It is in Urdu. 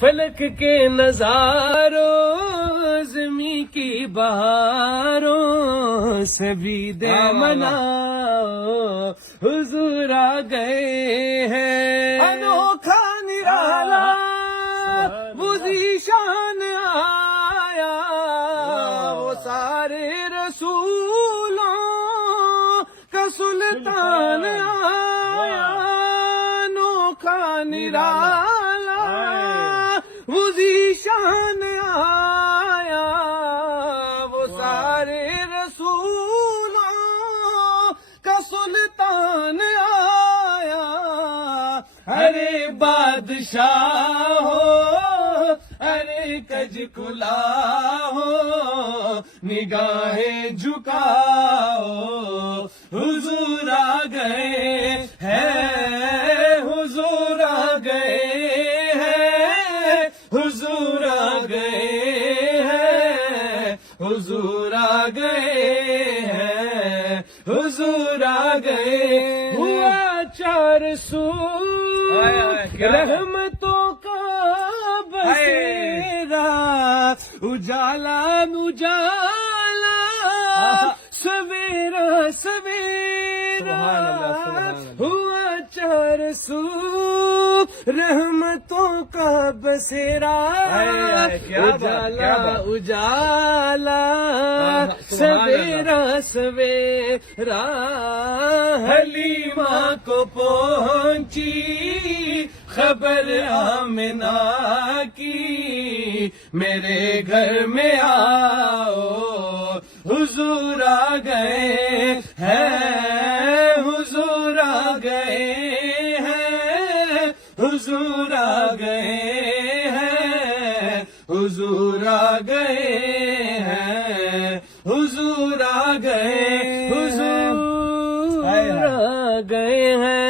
فلک کے نظاروں زمیں کی بہاروں سے بھی دے مناؤ حضور آ گئے ہیں انوکھا نرالا وہ ذیشان آیا وہ سارے رسولوں کا سلطان آیا انوکھا نرالا وہ ذیشان آیا وہ سارے رسولوں کا سلطان آیا ارے بادشاہ ہو ارے کج کلا ہو نگاہیں جھکاؤ حضور آ گئے ہیں حضور آ گئے ہیں حضور آ گئے ہیں حضور آ گئے ہیں حضور آ گئے ہوا 400 رحمتوں کا بسیرا اجالا اجالا سویرا سویرا ہوا 400 رحمتوں کا بسیرا اجالا اجالا سویرا سویرا حلیمہ کو پہنچی خبر آمنہ کی میرے گھر میں آؤ حضور آ گئے ہیں حضور آ گئے ہیں حضور آ گئے ہیں حضور آ گئے ہیں حضور آ گئے حضور آ گئے ہیں